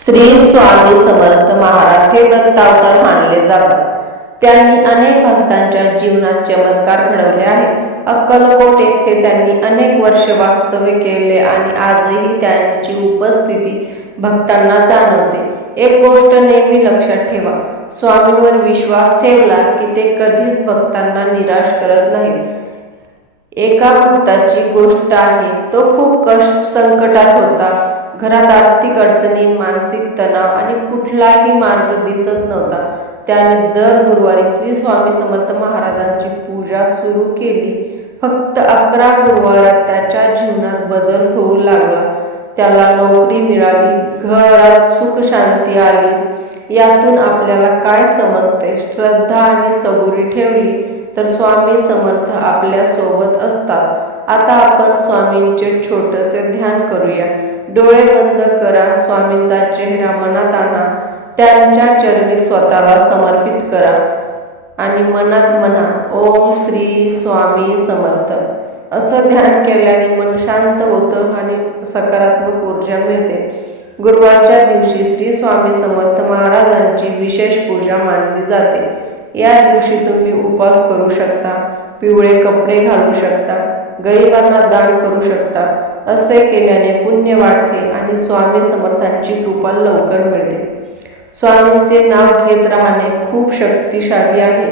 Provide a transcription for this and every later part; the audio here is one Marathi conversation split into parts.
श्री स्वामी समर्थ महाराज हे दत्तावतार मानले जातात. त्यांनी अनेक भक्तांच्या जीवनात चमत्कार घडवले आहेत. अक्कलकोट येथे त्यांनी अनेक वर्ष वास्तव्य केले आणि आजही त्यांची उपस्थिती भक्तांना जाणवते. एक गोष्ट नेहमी लक्षात ठेवा, स्वामींवर विश्वास ठेवला की ते कधीच भक्तांना निराश करत नाहीत. एका भक्ताची गोष्ट आहे. तो खूप संकटात होता. घरात आर्थिक अडचणी, मानसिक तणाव आणि कुठलाही मार्ग दिसत नव्हता. त्याने दर गुरुवारी श्री स्वामी समर्थ महाराजांची पूजा सुरू केली. फक्त 11 गुरुवारात त्याच्या जीवनात बदल होऊ लागला. त्याला नोकरी मिळाली, घरात सुख शांती आली. यातून आपल्याला काय समजते? श्रद्धा आणि सबुरी ठेवली तर स्वामी समर्थ आपल्या सोबत असतात. आता आपण स्वामींचे छोटेसे ध्यान करूया. डोळे बंद करा. स्वामींचा चेहरा मनात आणा. त्यांच्या चरणी स्वतःला समर्पित करा आणि मनात म्हणा, ओम श्री स्वामी समर्थ. असं ध्यान केल्याने मन शांत होतं आणि सकारात्मक ऊर्जा मिळते. गुरुवारच्या दिवशी श्री स्वामी समर्थ महाराजांची विशेष पूजा मानली जाते. या दिवशी तुम्ही उपवास करू शकता, पिवळे कपडे घालू शकता, गरिबांना दान करू शकता. असे केल्याने पुण्य वाढते आणि स्वामी समर्थांची कृपा लवकर मिळते. स्वामींचे नाव घेत राहणे खूप शक्तिशाली आहे.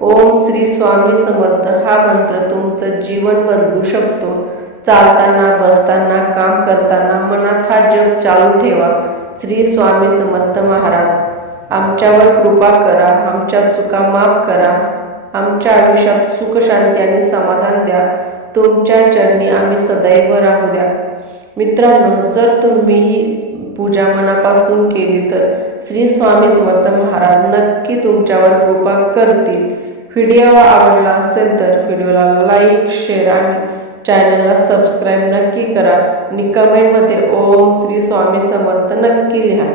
ओम श्री स्वामी समर्थ हा मंत्र तुमचं जीवन बदलू शकतो. चालताना, बसताना, काम करताना मनात हा जप चालू ठेवा. श्री स्वामी समर्थ महाराज, आमच्यावर कृपा करा, आमच्या चुका माफ करा, आमच्या आयुष्यात सुख शांती आणि समाधान द्या. तुमच्या चरणी आम्ही सदैव राहू द्या. मित्रांनो, जर तुम्ही ही पूजा मनापासून केली तर श्री स्वामी समर्थ महाराज नक्की तुमच्यावर कृपा करतील. व्हिडिओ आवडला असेल तर व्हिडिओला लाईक, शेअर आणि चॅनलला सबस्क्राईब नक्की करा आणि कमेंटमध्ये ओम श्री स्वामी समर्थ नक्की लिहा.